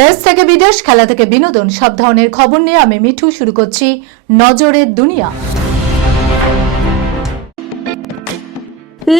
দেশ থেকে বিদেশ, খেলা থেকে বিনোদন, সব ধরনের খবর নিয়ে আমি মিঠু শুরু করছি নজরের দুনিয়া।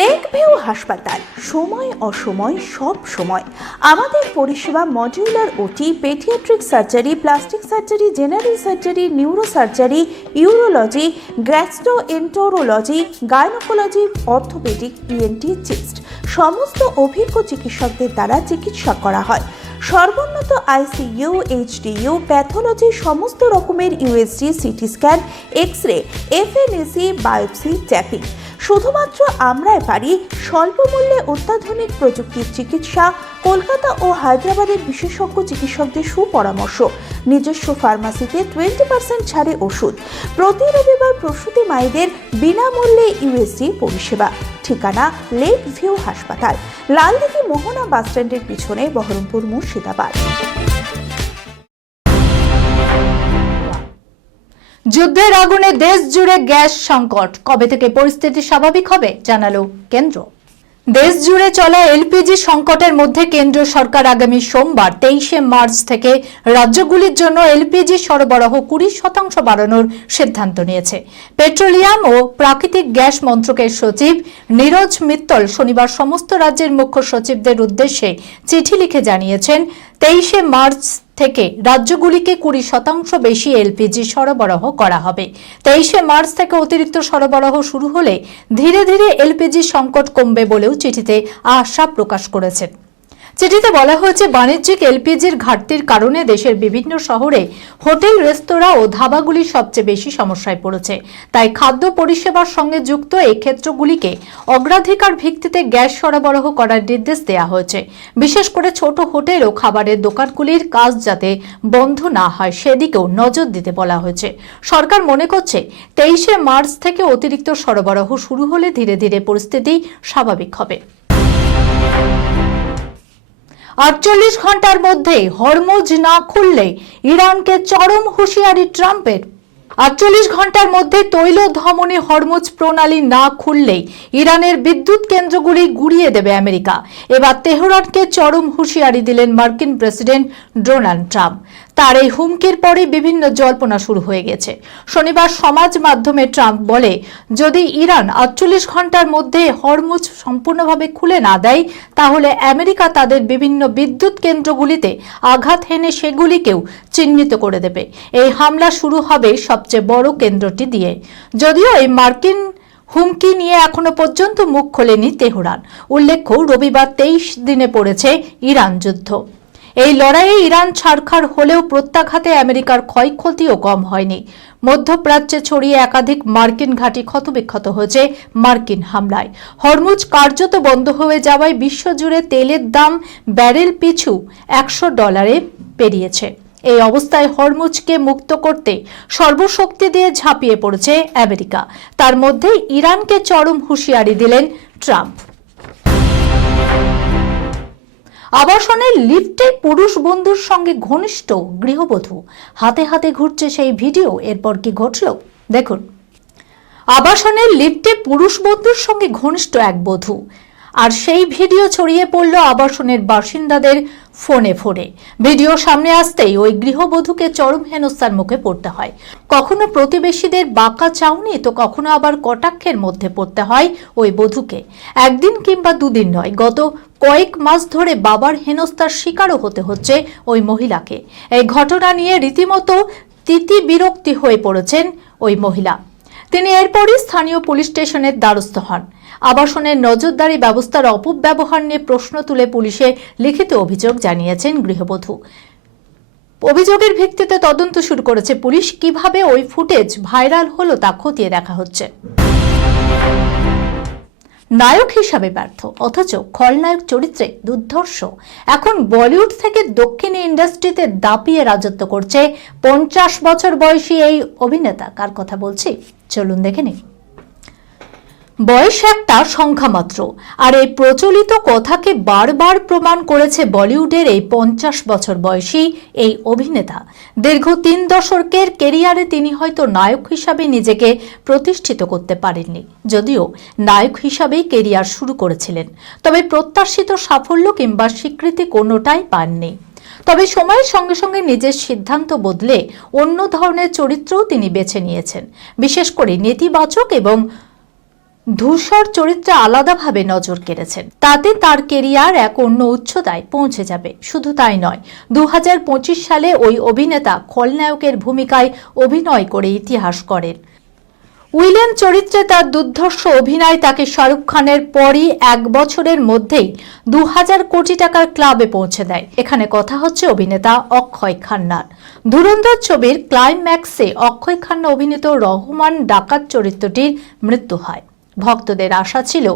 লেক ভিউ হাসপাতাল, সময় অসময় সব সময় আমাদের পরিষেবা modular OT, paediatric surgery, plastic surgery, general surgery, neuro surgery, urology, gastroenterology, gynaecology, orthopaedic, ENT, chest সমস্ত অভিজ্ঞ চিকিৎসকদের দ্বারা চিকিৎসা করা হয়। সর্বোন্নত আইসিইউ, এইচডিইউ, প্যাথোলজি, সমস্ত রকমের USG, CT scan, X-ray, FNAC, biopsy, tapping. শুধুমাত্র আমরাই পারি স্বল্প মূল্যে অত্যাধুনিক প্রযুক্তির চিকিৎসা। কলকাতা ও হায়দ্রাবাদের বিশেষজ্ঞ চিকিৎসকদের সুপরামর্শ, নিজস্ব ফার্মাসিতে 20% ছাড়ে ওষুধ। প্রতি রবিবার প্রসূতি মায়েদের বিনামূল্যে ইউএসজি পরিষেবা। ঠিকানা লেক ভিউ হাসপাতাল, লালদিঘি মোহনা বাসস্ট্যান্ডের পিছনে, বহরমপুর, মুর্শিদাবাদ। যুদ্ধের আগুনে দেশ জুড়ে গ্যাস সংকট, কবে থেকে পরিস্থিতি স্বাভাবিক হবে জানালো কেন্দ্র। দেশ জুড়ে চলা এলপিজি সংকটের মধ্যে কেন্দ্র সরকার আগামী সোমবার 23শে মার্চ থেকে রাজ্যগুলির জন্য এলপিজি সরবরাহ 20% বাড়ানোর সিদ্ধান্ত নিয়েছে। পেট্রোলিয়াম ও প্রাকৃতিক গ্যাস মন্ত্রকের সচিব নীরজ মিত্তল শনিবার সমস্ত রাজ্যের মুখ্য সচিবদের উদ্দেশ্যে চিঠি লিখে জানিয়েছেন, 23শে মার্চ থেকে রাজ্যগুলিকে 20% বেশি এলপিজি সরবরাহ করা হবে। 23শে মার্চ থেকে অতিরিক্ত সরবরাহ শুরু হলে ধীরে ধীরে এলপিজি সংকট কমবে বলেও চিঠিতে আশা প্রকাশ করেছেন। চিঠিতে বলা হয়েছে, বাণিজ্যিক এলপিজির ঘাটতির কারণে দেশের বিভিন্ন শহরে হোটেল, রেস্তোরাঁ ও ধাবাগুলি সবচেয়ে বেশি সমস্যায় পড়েছে। তাই খাদ্য পরিষেবার সঙ্গে যুক্ত এই ক্ষেত্রগুলিকে অগ্রাধিকার ভিত্তিতে গ্যাস সরবরাহ করার নির্দেশ দেওয়া হয়েছে। বিশেষ করে ছোট হোটেল ও খাবারের দোকানগুলির কাজ যাতে বন্ধ না হয় সেদিকেও নজর দিতে বলা হয়েছে। সরকার মনে করছে 23শে মার্চ থেকে অতিরিক্ত সরবরাহ শুরু হলে ধীরে ধীরে পরিস্থিতি স্বাভাবিক হবে। 48 ঘন্টার মধ্যে হরমুজ না খুললে ইরানকে চরম হুঁশিয়ারি ট্রাম্পের। 48 ঘন্টার মধ্যে তৈল ধমনী হরমুজ প্রণালী না খুললেই ইরানের বিদ্যুৎ কেন্দ্রগুলি গুড়িয়ে দেবে আমেরিকা। এবার তেহরানকে চরম হুঁশিয়ারি দিলেন মার্কিন প্রেসিডেন্ট ডোনাল্ড ট্রাম্প। তার এই হুমকির পরে বিভিন্ন জল্পনা শুরু হয়ে গেছে। শনিবার সমাজ মাধ্যমে ট্রাম্প বলে, যদি ইরান 48 ঘন্টার মধ্যে হরমুজ সম্পূর্ণভাবে খুলে না দেয় তাহলে আমেরিকা তাদের বিভিন্ন বিদ্যুৎ কেন্দ্রগুলিতে আঘাত হেনে সেগুলিকেও চিহ্নিত করে দেবে। এই হামলা শুরু হবে সবচেয়ে বড় কেন্দ্রটি দিয়ে। যদিও এই মার্কিন হুমকি নিয়ে এখনো পর্যন্ত মুখ খোলেনি তেহরান। উল্লেখ্য, রবিবার 23 দিনে পড়েছে ইরান যুদ্ধ। এই লড়াইয়ে ইরান ছাড়খাড় হলেও প্রত্যাঘাতে আমেরিকার ক্ষয়ক্ষতিও কম হয়নি। মধ্যপ্রাচ্যে ছড়িয়ে একাধিক মার্কিন ঘাঁটি ক্ষতবিক্ষত হয়েছে মার্কিন হামলায়। হরমুজ কার্যত বন্ধ হয়ে যাওয়ায় বিশ্বজুড়ে তেলের দাম ব্যারেল পিছু $100 পেরিয়েছে। এই অবস্থায় হরমুজকে মুক্ত করতে সর্বশক্তি দিয়ে ঝাঁপিয়ে পড়েছে আমেরিকা। তার মধ্যে ইরানকে চরম হুঁশিয়ারি দিলেন ট্রাম্প। আবাসনের লিফটে পুরুষ বন্ধুর সঙ্গে ঘনিষ্ঠ গৃহবধূ, হাতে হাতে ঘুরছে সেই ভিডিও। এরপর কি ঘটল দেখুন। আবাসনের লিফটে পুরুষ বন্ধুর সঙ্গে ঘনিষ্ঠ এক বধূ, আর সেই ভিডিও ছড়িয়ে পড়ল আবাসনের বাসিন্দাদের ফোনে ফোনে। ভিডিও সামনে আসতেই ওই গৃহবধূকে চরম হেনস্থার মুখে পড়তে হয়। কখনো প্রতিবেশীদের বাঁকা চাউনি তো কখনো আবার কটাক্ষের মধ্যে পড়তে হয় ওই বধূকে। একদিন কিংবা দুদিন নয়, গত কয়েক মাস ধরে বাবার হেনস্থার শিকারও হতে হচ্ছে ওই মহিলাকে। এই ঘটনা নিয়ে রীতিমতো তিতি বিরক্তি হয়ে পড়েছেন ওই মহিলা। তিনি এরপরই স্থানীয় পুলিশ স্টেশনের দ্বারস্থ হন। আবাসনের নজরদারি ব্যবস্থার অপব্যবহার নিয়ে প্রশ্ন তুলে পুলিশে লিখিত অভিযোগ জানিয়েছেন গৃহবধূ। অভিযোগের ভিত্তিতে তদন্ত শুরু করেছে পুলিশ। কিভাবে ওই ফুটেজ ভাইরাল হলো তা খতিয়ে দেখা হচ্ছে। নায়ক হিসাবে ব্যর্থ অথচ খলনায়ক চরিত্রে দুর্ধর্ষ, এখন বলিউড থেকে দক্ষিণী ইন্ডাস্ট্রিতে দাপিয়ে রাজত্ব করছে 50 বছর বয়সী এই অভিনেতা। কার কথা বলছি চলুন দেখে নিন। বয়স একটা সংখ্যা মাত্র, আর এই প্রচলিত কথাকে বারবার প্রমাণ করেছে বলিউডের এই 50 বছর বয়সী এই অভিনেতা। দীর্ঘ 3 দশকের কেরিয়ারে তিনি হয়তো নায়ক হিসাবে নিজেকে প্রতিষ্ঠিত করতে পারেননি, যদিও নায়ক হিসাবেই কেরিয়ার শুরু করেছিলেন, তবে প্রত্যাশিত সাফল্য কিংবা স্বীকৃতি কোনোটাই পাননি। তবে সময়ের সঙ্গে সঙ্গে নিজের সিদ্ধান্ত বদলে অন্য ধরনের চরিত্রও তিনি বেছে নিয়েছেন। বিশেষ করে নেতিবাচক এবং ধূসর চরিত্রে আলাদাভাবে নজর কেড়েছেন। তাতে তার কেরিয়ার এক অন্য উচ্চতায় পৌঁছে যাবে। শুধু তাই নয়, 2025 সালে ওই অভিনেতা খলনায়কের ভূমিকায় অভিনয় করে ইতিহাস করেন। উইলেন চরিত্রে তার দুর্ধর্ষ অভিনয় তাকে শাহরুখ খানের পরই 1 বছরের মধ্যেই 2000 কোটি টাকার ক্লাবে পৌঁছে দেয়। এখানে কথা হচ্ছে অভিনেতা অক্ষয় খান্নার। ধুরন্ধর ছবির ক্লাইম্যাক্সে অক্ষয় খান্না অভিনীত রহমান ডাকাত চরিত্রটির মৃত্যু হয়। ভক্তদের আশা ছিল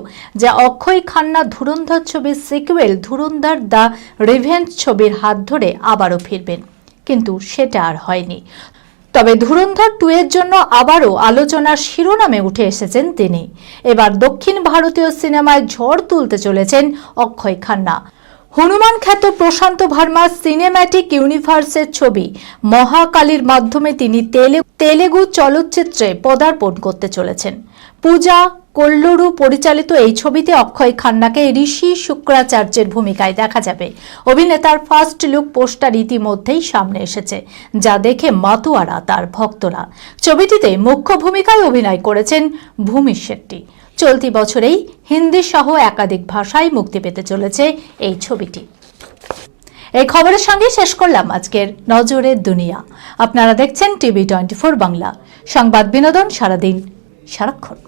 যে অক্ষয় খান্না ধুরন্ধর ছবির সিকুয়েল ধুরন্ধর দ্য রিভেঞ্জ ছবির হাত ধরে আবারও ফিরবেন, কিন্তু সেটা আর হয়নি। তবে ধুরন্ধর 2 এর জন্য আবারও আলোচনার শিরোনামে উঠে এসেছেন তিনি। এবার দক্ষিণ ভারতীয় সিনেমায় ঝড় তুলতে চলেছেন অক্ষয় খান্না। হনুমান খ্যাত প্রশান্ত ভার্মার সিনেম্যাটিক ইউনিভার্সের ছবি মহাকালীর মাধ্যমে তিনি তেলেগু চলচ্চিত্রে পদার্পণ করতে চলেছেন। পূজা কল্লুরু পরিচালিত এই ছবিতে অক্ষয় খান্নাকে ঋষি শুক্রাচার্যের ভূমিকায় দেখা যাবে। অভিনেতার ফার্স্ট লুক পোস্টার ইতিমধ্যেই সামনে এসেছে, যা দেখে মাতোয়ারা তার ভক্তরা। ছবিটিতে মুখ্য ভূমিকায় অভিনয় করেছেন ভূমি শেট্টি। চলতি বছরেই হিন্দি সহ একাধিক ভাষায় মুক্তি পেতে চলেছে এই ছবিটি। এই খবরের সঙ্গে শেষ করলাম আজকের নজরের দুনিয়া। আপনারা দেখছেন টিভি 24 বাংলা, সংবাদ বিনোদন সারাদিন সারাক্ষণ।